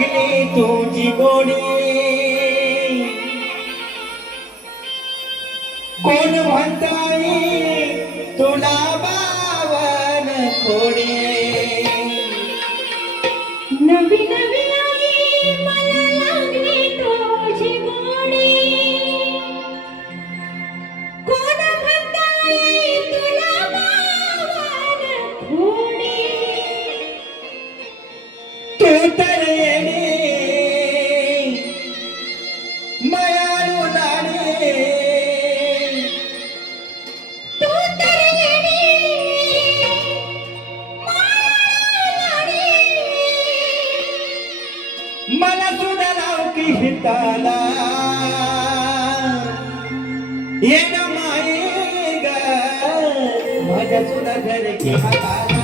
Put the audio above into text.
लागली तुझी गोडी कोण म्हणताय तुला बावन खोडी नवी नवी आई मला लागली तुझी गोडी कोण म्हणताय तुला बावन खोडी तू तर येणे मायाळू लाडे तू तर येणे मायाळू मला सुद्धा लाव की हिताला येणं माये ग माझ्या सुद्धा घर की हाताला